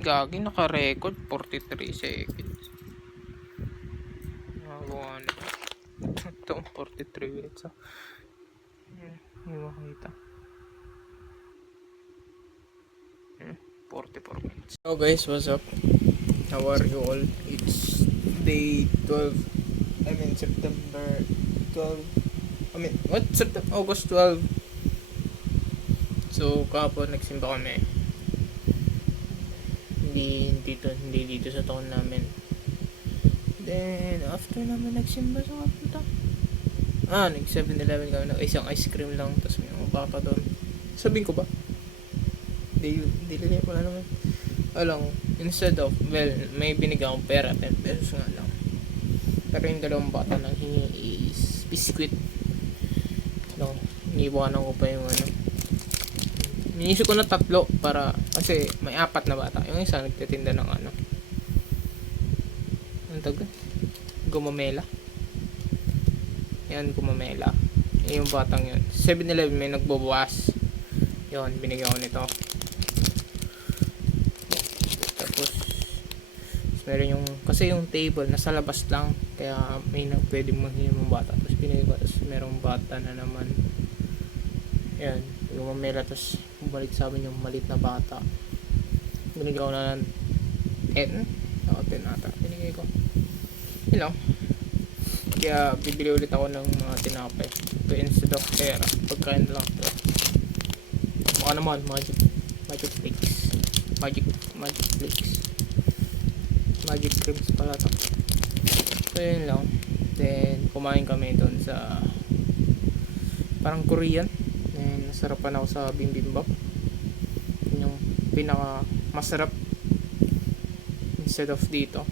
Gagi, naka-record 43 seconds. Nagawa na. Ito, 43 minutes. Hindi makita. 44 minutes. So guys, what's up? How are you all? It's day 12. I mean September 12. August 12. So kahapon nagsimba kami. Hindi dito sa taon namin. Then after namin nagsimba sa kapunta. Nag 7-Eleven kami, isang ice cream lang, tapos may mga bata doon. Sabihin ko ba? Dili ko na naman. Alam, instead of, well, may binigyan akong pera, 10 pesos nga lang. Pero yung dalawang bata nang hingi is biscuit. No, iniiwanan ko pa yung ano. Inisip ko na 3 para, kasi may 4 na bata. Yung isa nagtitinda ng ano. Ang tawag? Gumamela. Yan, gumamela. Yung batang yun. 7-Eleven may nagbubukas. Yun, binigyan ko nito. Tapos meron yung, kasi yung table nasa labas lang, kaya may pwede manghingi ng bata. Tapos binigyan ko, tapos merong bata na naman. Yan, gumamela, tapos bumalik sa amin yung maliit na bata. Binigyan ko na ng 10. 10 ata. Binigay ko. Yun lang. Kaya bibili ulit ako ng mga tinapay. So instead of pera, pagkain lang ito. Baka naman magic flakes. Magic flakes. Magic creams pala ito. So yun lang. Then kumain kami doon sa parang Korean. Then nasarapan ako sa bibimbap. Yun yung pinaka masarap instead of dito.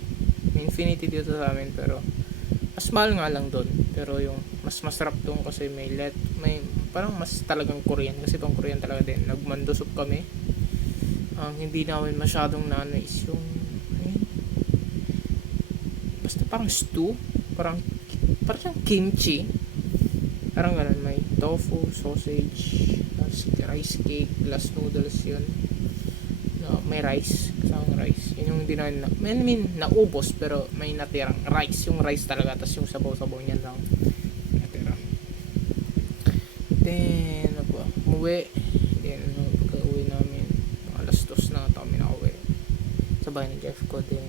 May Infinity dito sa amin, pero mas mahal nga lang doon, pero yung mas masarap doon kasi may parang mas talagang Korean, kasi pang Korean talaga din. Nagmando soup kami. Ang hindi namin masyadong naano is yung basta parang stew, parang siyang kimchi, parang ganun. May tofu, sausage, rice cake, glass noodles yun. May rice, kasama rice. Yun yung hindi namin naubos, pero may natirang rice. Yung rice talaga, tapos yung sabaw-sabaw niya lang natira. Then umuwi. Then pagka-uwi namin, alas 2 na ata kami nakauwi sa bahay ng Jeff ko. Then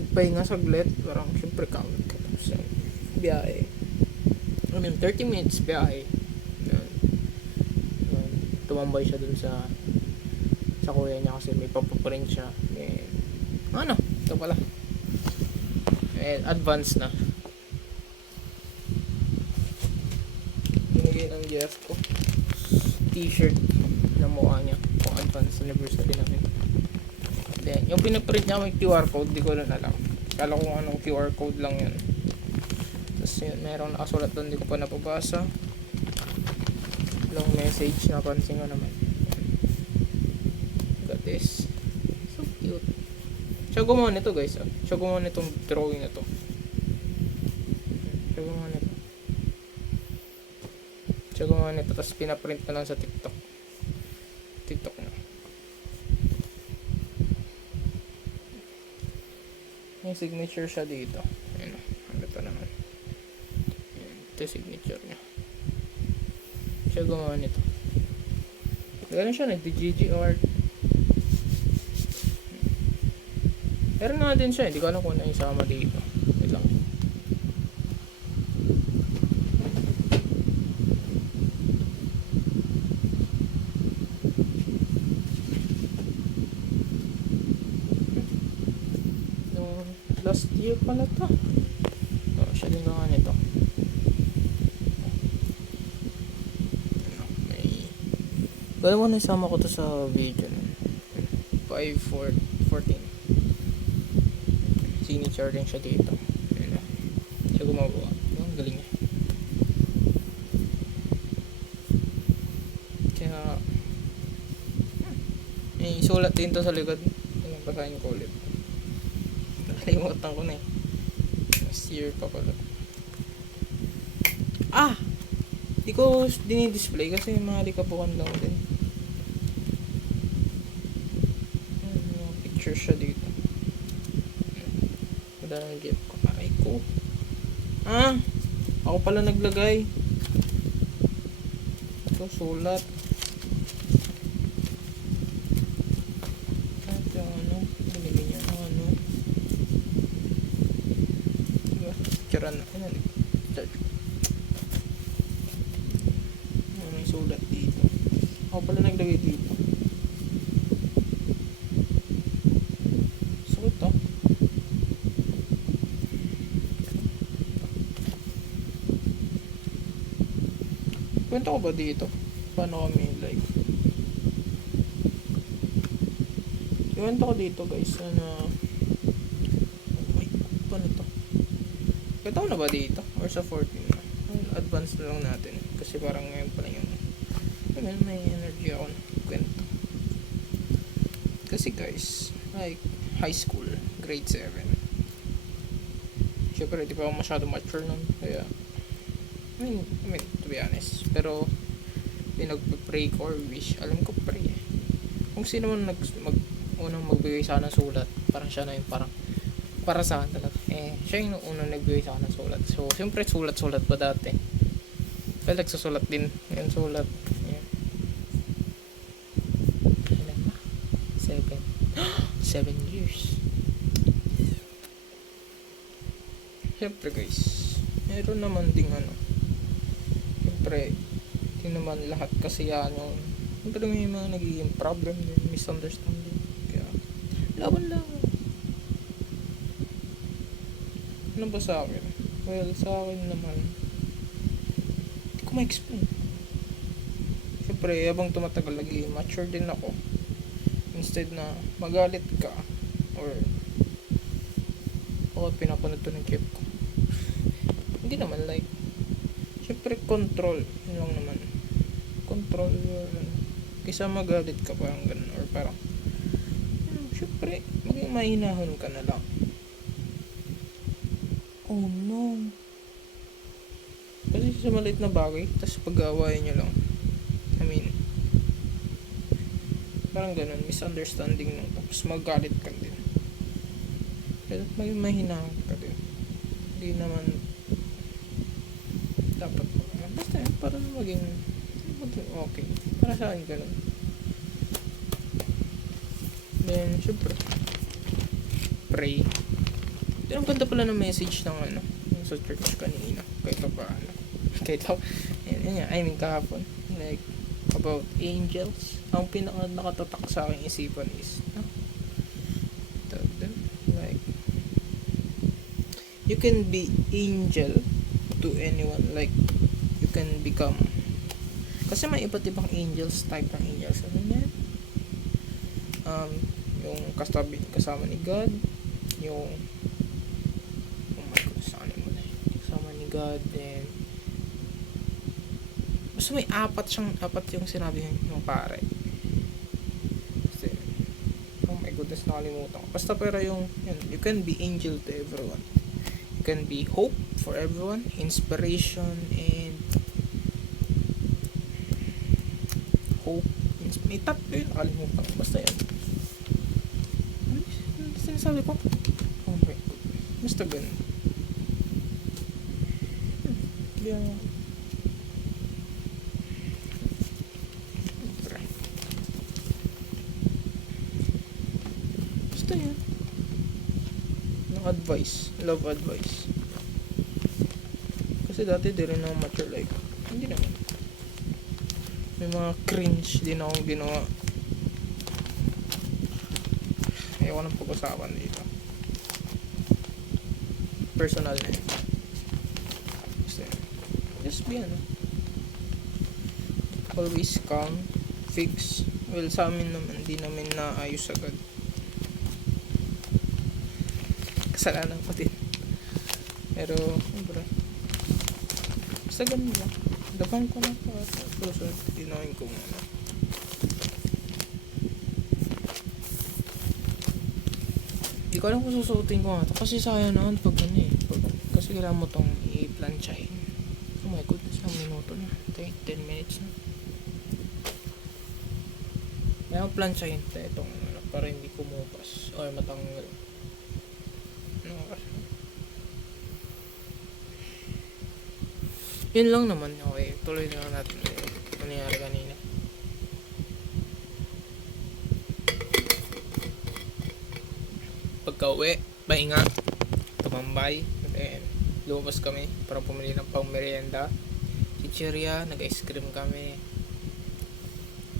nagpahinga saglit, parang syempre kawit ka, tapos biyahe. 30 minutes biyahe. Tumambay siya dun sa kuya niya kasi may papaprint siya. Ito pala. Advance na. Binigay ng Jeff ko t-shirt na mukha niya kung advance anniversary namin. Then, yung pinaprint niya may QR code, di ko lang alam. Kala ko anong QR code lang yun. Tapos yun, merong nakasulat doon, di ko pa napabasa. Long message, napansin ko naman. Got this. So cute. Siya gumawa nito, guys. Siya gumawa nitong drawing na to. Siya gumawa nito, tapos pinaprint na lang sa TikTok na. May signature siya dito. Ayun. Ano ito naman. Ito signature niya. Siya gumawa nito. Ganun siya, nagdi-GG art. Meron nga din siya, hindi ko alam kung ano isama dito. Wait lang. No, last year pala to. Siya din gumawa nito. Gano'n mo na isama ko to sa video na 5/14. Signature din siya dito. Ayun. Siya gumawa. Ang galing niya. Kaya may sulat din to sa likod. Ayun, basahin ko ulit. Nakalimutan ko na last year pa pala. Di ko dinidisplay kasi mga likabukan lang din. Mga picture siya dito. Wala nang jeep ko. Aray ko. Ah! Ako pala naglagay. Ito, sulat. At yung ano, binigay niya ng ano. Diba? Tira na. Ano, may sulat dito. Ako pala naglagay dito. Sulat to. Kwento ko ba dito? Paano kami like? Kwento ko dito guys na oh my God, paano to? Kwento ko na ba dito? Or sa 14 na? Advance na lang natin. Kasi parang ngayon pa lang yung may energy ako na kwento. Kasi guys, like high school, grade 7. Siyempre, di pa ako masyado mature nun. Kaya, I mean, to be honest. Pero, pinag-pray ko or wish, alam ko pray eh. Kung sino man unang magbigay sa akin ng sulat, parang siya na yung parang para sa akin talaga. Siya yung unang nagbigay sa akin ng sulat. So, siyempre, sulat-sulat pa dati. Well, nagsusulat din. Yan, sulat. Yan. 7 years. Siyempre guys, meron naman ding ano. Siyempre, hindi naman lahat kasi yan yung siyempre may mga nagiging problem din, misunderstanding. Kaya, laban lang. Ano ba sa akin? Well, sa akin naman, hindi ko ma-explain. Siyempre, habang tumatagal, naging mature din ako. Instead na magalit ka or baka pinapanood to ng chip ko. Hindi naman like syempre control yun lang naman. Control kaysa magalit ka parang ganun or parang syempre maging mahinahon ka na lang. Oh no, kasi sa maliit na bagay tapos pag-aawayan nyo lang, I mean parang ganun, misunderstanding nung tapos magalit ka din. Pero may mahinahon ka din. Hindi naman dapat basta para maging okay. Para sa akin ganun. Then, syempre pray. Then, ang ganda pala ng message ng ano, yung sa church kanina. Kahit pa ano. Kahit ako, I mean kahapon. Like, about angels. Ang pinaka nakatatak sa aking isipan is like you can be angel to anyone, like you can become kasi may iba't ibang angels, type ng angels ano yan, yung kasama ni God, yung oh my God, saan mo na kasama ni God, then basta may apat yung sinabi yung pare. Oh my goodness, nakalimutan ko. Basta pero yun, you can be angel to everyone. You can be hope for everyone, inspiration, and hope. May tatlo yun, nakalimutan ko. Basta yun. Ano sinasabi ko? Oh my God. Basta ganun. Yeah. Basta yun. Advice, love advice. Kasi dati di rin ako mature, like hindi naman. May mga cringe din akong ginawa. Ayaw ko nang pag-usapan dito. Personal na yun. Just be ano. Always calm, fix. Well, sa amin naman, di namin naayos agad. Kasalanan ko din. Pero, bro, basta ganun lang. Dapan ko na pa. Susunod, tinawin ko muna. Di ko alam kung susuotin ko nga ito. Kasi sayang naman pag ano eh. Kasi kailangan mo itong i-planchahin. Oh my goodness, ang minuto na. 10 minutes na. May ang plancha yun itong para hindi kumupas or matanggal. Yun lang naman. Okay, tuloy na lang natin yung nangyari kanina. Pagka uwi, pahinga, tumambay, then lumabas kami para pumili ng pang merienda, chichirya, nag-ice cream kami.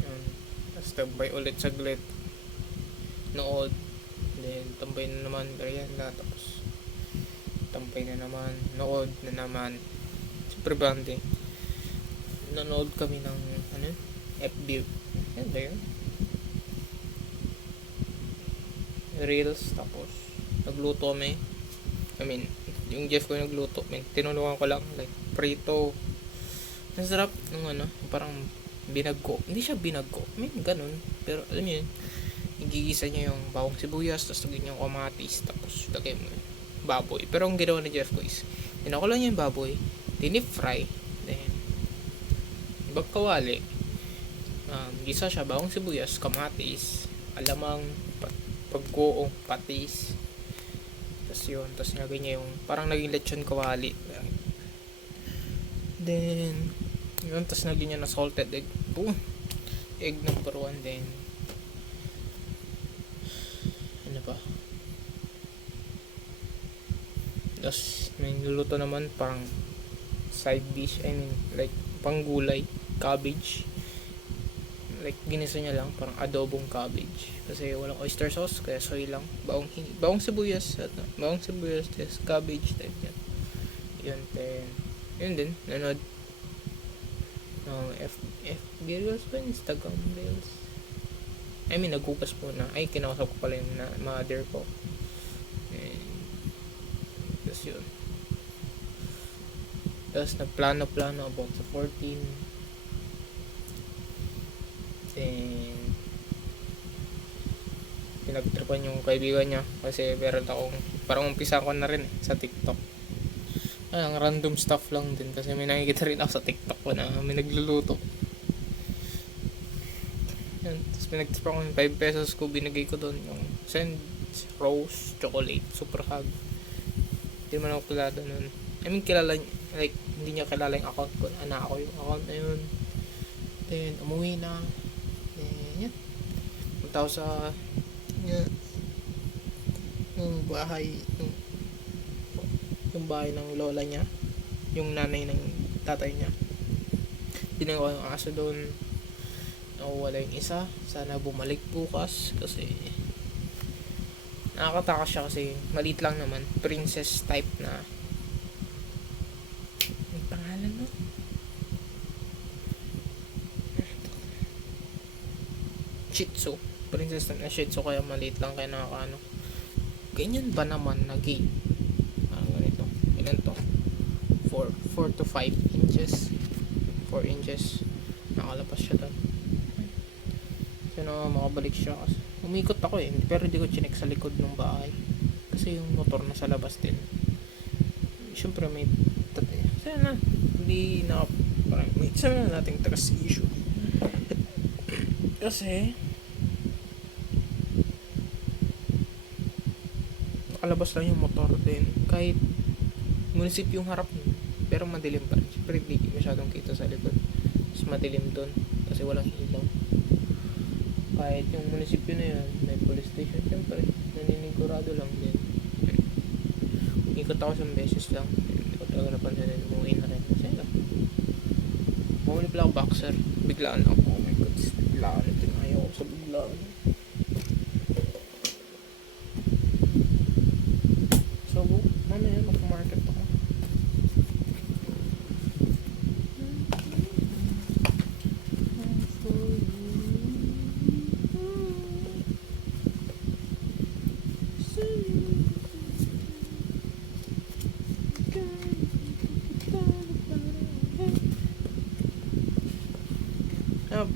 Yun. Tapos tambay ulit saglit, nood, then tambay na naman merienda, tapos tambay na naman, nood na naman. Super bonding. Nanood kami ng FB. Yan ba yun? Reels. Tapos nagluto kami. I mean, yung Jeff ko yung nagluto. Tinulungan ko lang. Like, prito. Ang sarap nung parang binagko. Hindi siya binagko. I mean, ganun. Pero alam niyo yun, igigisa niya yung bawang sibuyas, tapos lagyan yung kamatis, tapos lagay mo yung baboy. Pero ang ginawa ni Jeff ko is, tinako lang niya yung baboy, tinip fry, then ibang kawali, gisa siya, bawang sibuyas, kamatis, alamang, paggoong, patis, tapos yun, tapos nilagay niya yung parang naging lechon kawali, then yun, tapos naging niya na salted egg, boom, egg number 1, then ano pa, tapos may niluto naman parang side dish, I mean like panggulay, cabbage, like ginisa niya lang, parang adobong cabbage kasi walang oyster sauce, kaya soy lang, bawang sibuyas, tapos cabbage type yan. Yun, then yun din, nanood ng FB Reels ba, Instagram Reels, I mean naghugas muna, ay kinausap ko pala yung mother ko, and tapos yun, tapos nagplano about sa 14, then pinagtripan yung kaibigan niya kasi meron akong parang umpisa ko na rin sa TikTok. Ang random stuff lang din kasi may nakikita rin ako sa TikTok ko na may nagluluto. Yan, tapos pinagtripan ko yung 5 pesos ko, binigay ko doon yung send rose chocolate super hug. Hindi man ako kilala nun, I mean kilala, like hindi niya kilala yung account ko, anak ko yung account na yun. Then umuwi na, then yan, punta ako sa yung bahay, yung bahay ng lola niya, yung nanay ng tatay niya. Tinanong ko yung aso doon, nawawala yung isa, sana bumalik bukas kasi nakakatakas siya kasi maliit lang naman, princess type na, may pangalan no? Shih Tzu, princess na Shih Tzu, kaya maliit lang, kaya nakakaano. Ganyan ba naman na gate? Ganito, ilan to? 4 to 5 inches, 4 inches nakalabas siya doon. So makabalik siya kasi umikot ako pero di ko chinek sa likod ng bahay kasi yung motor nasa labas din. Siyempre may sana hindi na parang may sana nating tagas issue kasi nakalabas lang yung motor din kahit munisipyo yung harap nun, pero madilim pa rin. Siyempre hindi masyadong kita sa likod, mas madilim doon kasi walang ilaw. Kahit yung munisipyo na yun may police station, siyempre naninigurado lang din. Ikot ako isang beses lang, hindi ko talaga napansin, umuwi na rin kasi bumuli pala ako boxer, biglaan ako, oh my god, biglaan, ayaw ko sa biglaan. So mamaya mag-market ako.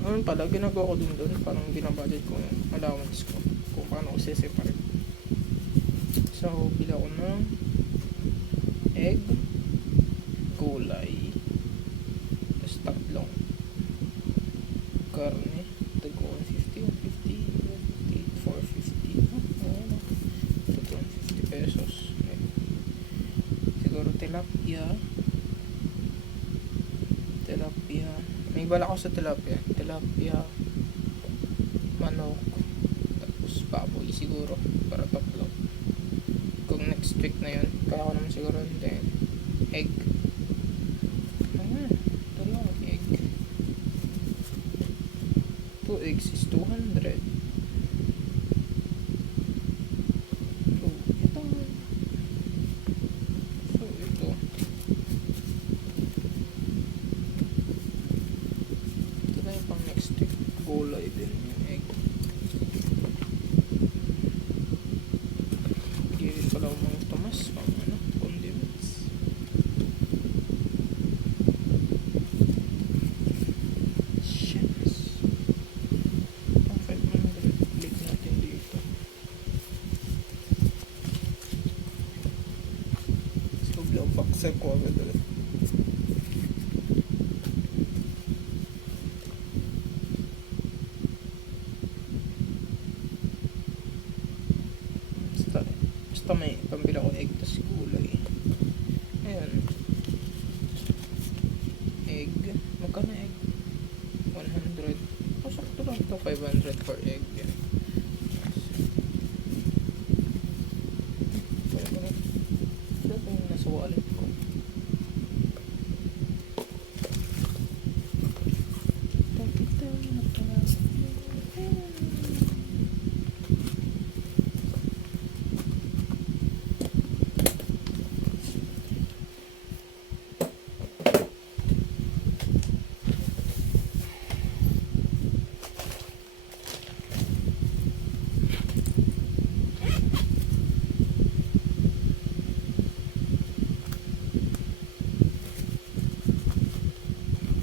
Ano pala, ginagawa ko din doon, parang binabudget ko yung allowance ko kung paano ko separate. So bila ko ng egg, gulay, karne. Tag 150, 150, 150, 450. Ayan o. Tag 150 pesos. Ayan. Siguro tilapia. Tilapia. May bala ko sa tilapia. Tilapia. Manok. Tapos baboy siguro. Para tatlo. Kung next week na yun. Kaya ko naman siguro hindi. Egg. Ayan. Ito lang. Egg. 2 eggs is 200. So, ito. So, ito. Ito na yung pang next week. Gulay din yung egg. Gilid pala ako mga Tomas. Pang ano, condiments. Shucks. Pang 500. Click natin dito. So, blow box ko agad ulit. Basta may pambila ko egg tas gulay. Ayan. Egg. Magkano egg? 100. Oh, sakto lang ito. 500 for egg. Yan. Saan pa yung nasa wallet ko?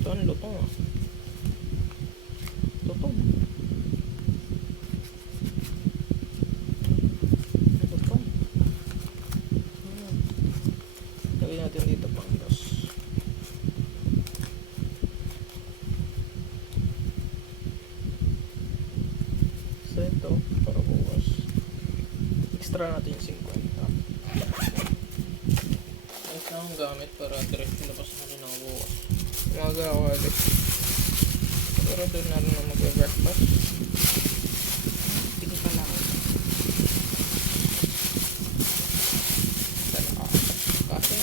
Ito ang lutong ah. Lutong. Lutong. Ayan. Lagay natin dito pang dos. So ito, para bukas. Extra natin yung 50. Ayos na akong gamit para direct labas natin ang bukas. Umaga ako ulit. Siguro doon na rin na mag-breakfast. Hindi pa lang. Kasi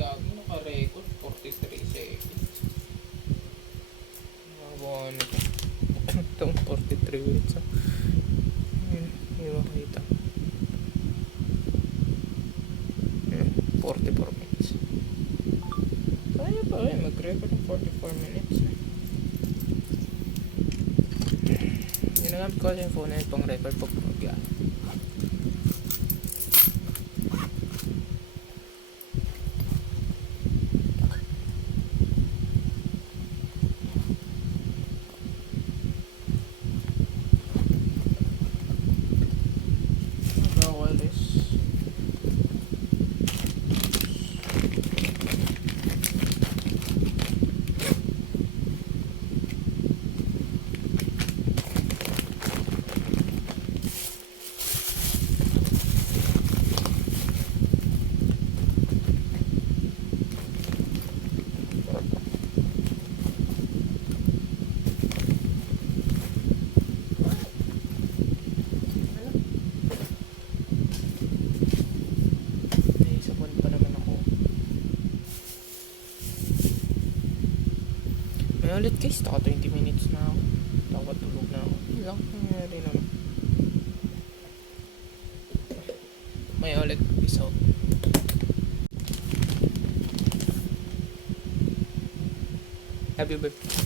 gagi naka-record 43 seconds. Nakabuhan ito. Itong 43 minutes. Hindi makita. 44 minutes. Kaya pa mag-record ng 44 minutes. Ginagamit ko kasi yung phone na yun pang record pag mag-yan. Ulit guys, taka 20 minutes na ako. Taka tulog na ako. Yun lang, nangyari naman. May ulit, peace out. Happy birthday.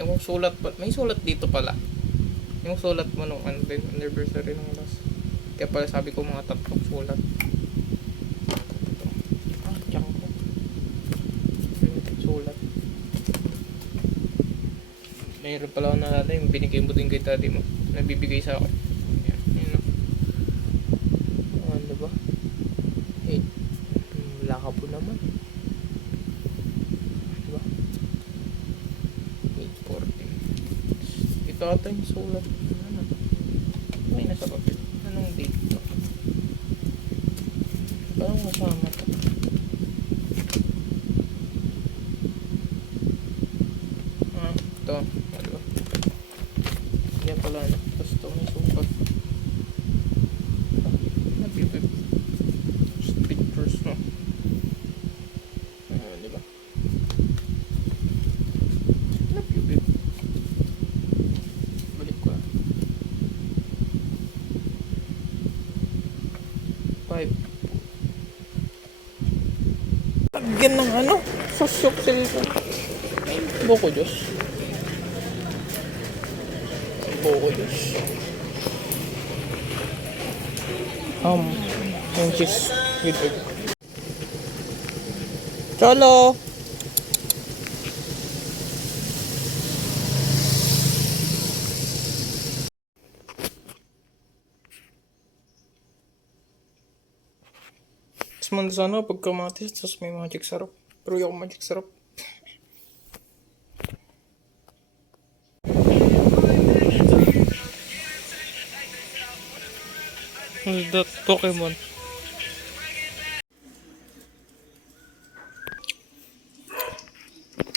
Yung sulat pa, may sulat dito pala. Yung sulat mo nung anniversary ng last. Kaya pala sabi ko mga tatlong sulat. Sulat. Mayroon pala ako naalala yung binigay mo din kay daddy mo. Nabibigay sa akin. Yan. Yan o. Ano ba? 8. Wala ka labo naman. Diba? 8:14. Ito ata yung sulat. Ano? May nasa papel. Anong date to? Parang masama to. Ito. Ano? Yan pala na. Tapos ito may sulat. Nabibig. Pictures, no? Diba? Nabibig. Balik ko. 5. Lagyan ng ano? Sosyok cellphone. Ay, buko Diyos. Buko Diyos. Yung cheese with egg. Cholo! Tapos man sana pagkamatis, tapos may magic sarap. Pero yung magic sarap. That Pokemon.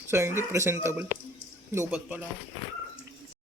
So, hindi presentable. Lupat pala.